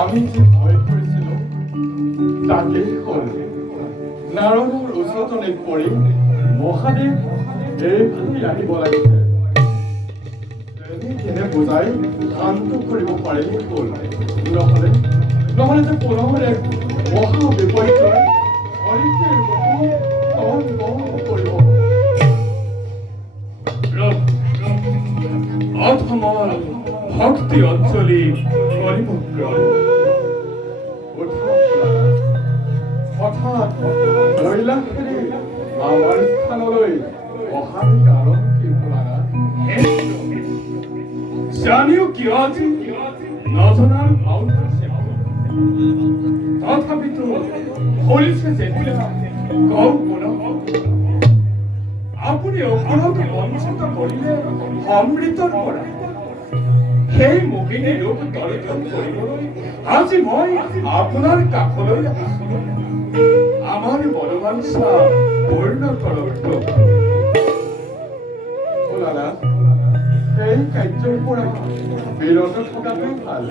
আমি যে ভয় কৰিছিলোঁ তাকেই হ'ল। নাৰদৰ ওচৰলৈ পৰি মহাদেৱ এইফালে আহিব লাগিছে। কেনে বুজাই শান্ত কৰিব পাৰিলেই হ'ল। নহ'লে যে পুনৰ এক মহা বিপৰ্যয় হৰিকেৰ গতি তল কৰিব। অথমৰ ভক্তি অঞ্চলি হঠাৎ কৈলাসেৰে আমাৰ স্থানলৈ অহাৰ কাৰণ কি পুৰাণা? জানিও কিয় আজি নজনাৰ ভাও ধৰিছে। তথাপিতো কৰিছে যেতিয়া কওঁ পুনঃ। আপুনি অপৰকে বঞ্চিত কৰিলে অমৃতৰ পৰা। সেই মোহিনী ৰূপ দৰ্শন কৰিবলৈ আজি মই আপোনাৰ কাষলৈ আহিছোঁ। আমাৰ বনবাঞ্ছা পূৰ্ণ কৰক। এই কাৰ্যৰ পৰা বিৰত থকাটোৱেই ভাল।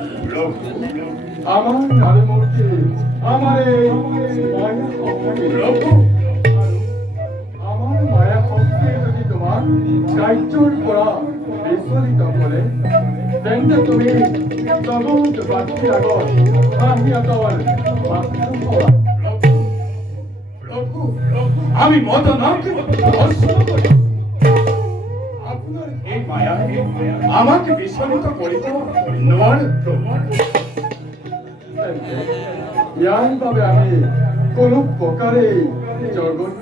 আমাৰ নাৰী মূৰ্তি আমাৰ মায়া শক্তিয়ে যদি তোমাক কাৰ্যৰ পৰা বিচলিত কৰে, তেন্তে তুমি জগত বাসীৰ আগত হাঁহি আঁতৰ আমি মদনকে আপনাৰ এই মায়া আমাকে বিস্মৃত কৰিতে নোৱাৰে। ইয়াৰ বাবে আমি কোনো প্ৰকাৰে জগত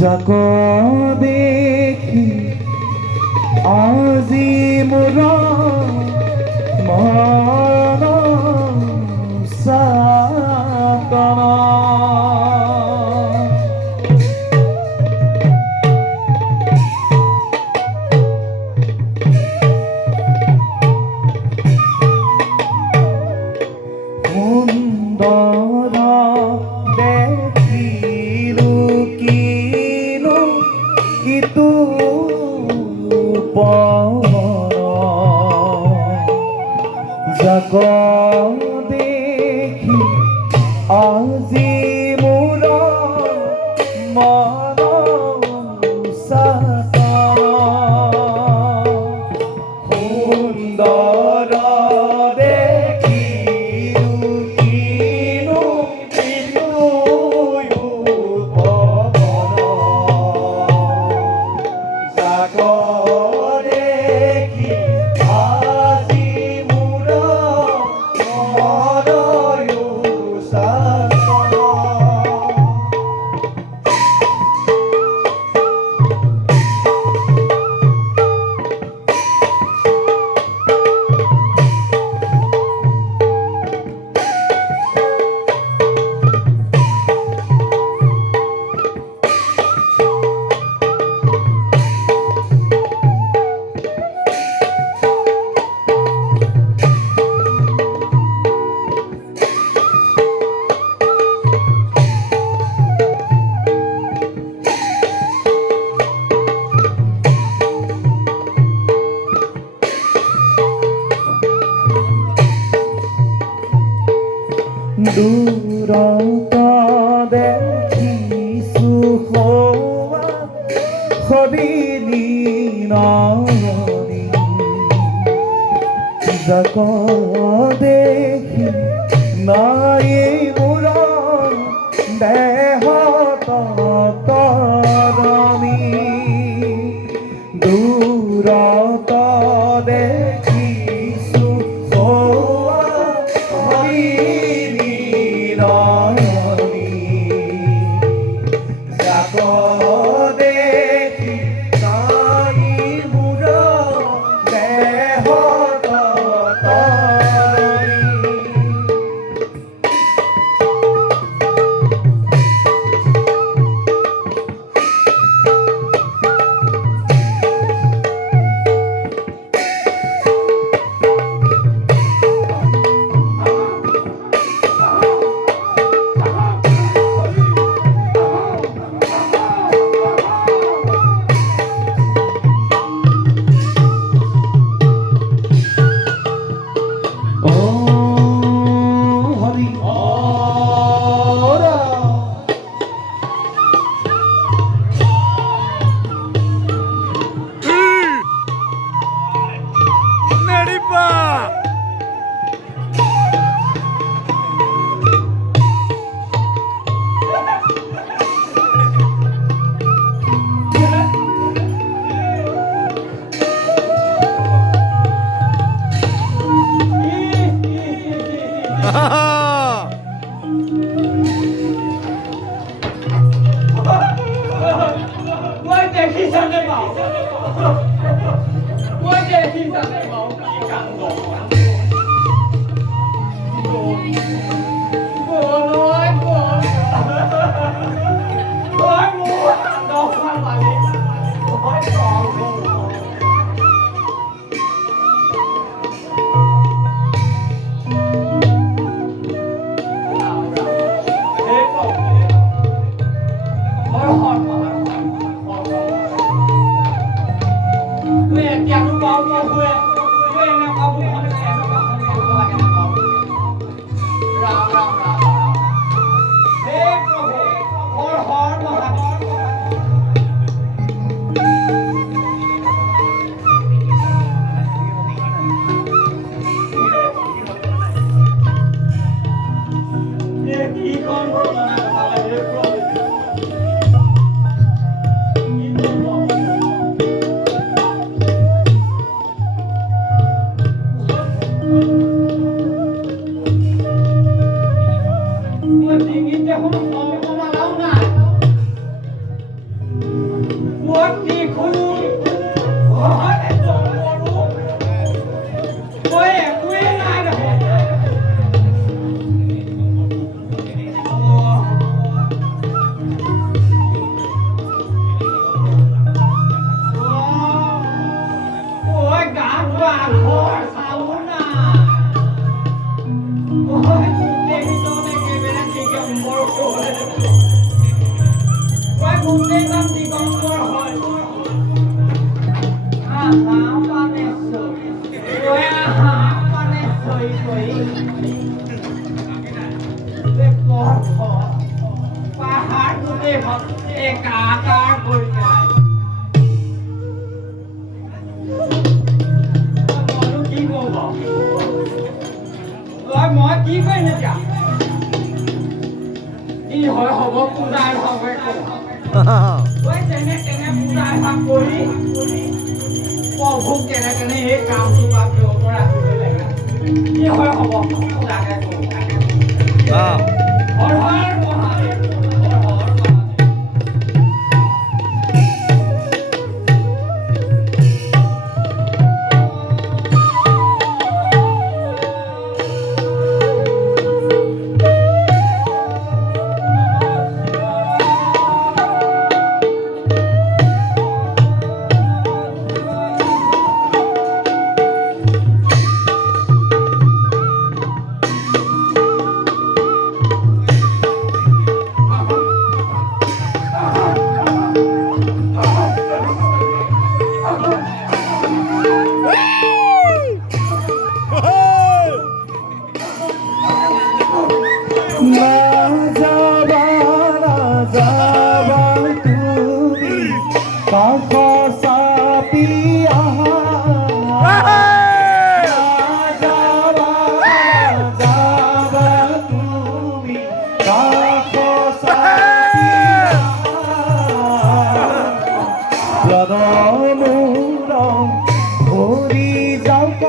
যাক দেখি আজি মোৰ মন সাতন যাক দেখি আজি মোৰ মন সাতন সুন্দৰ দেখিলো কিনো যাক দেখি আজি মোৰ মন দূৰত দেখিছো হোৱা সবিনী নয়নী যাক দেখি নাই মোৰ দেহত তৰণী দূৰত দেখিছো হোৱা সবিনী নয়নী যাক দেখি নাই মোৰ দেহত তৰণী চাপিয়া যাবা যাবা তুমি কাষ চাপিয়া প্ৰাণ মোৰ ভৰি যাব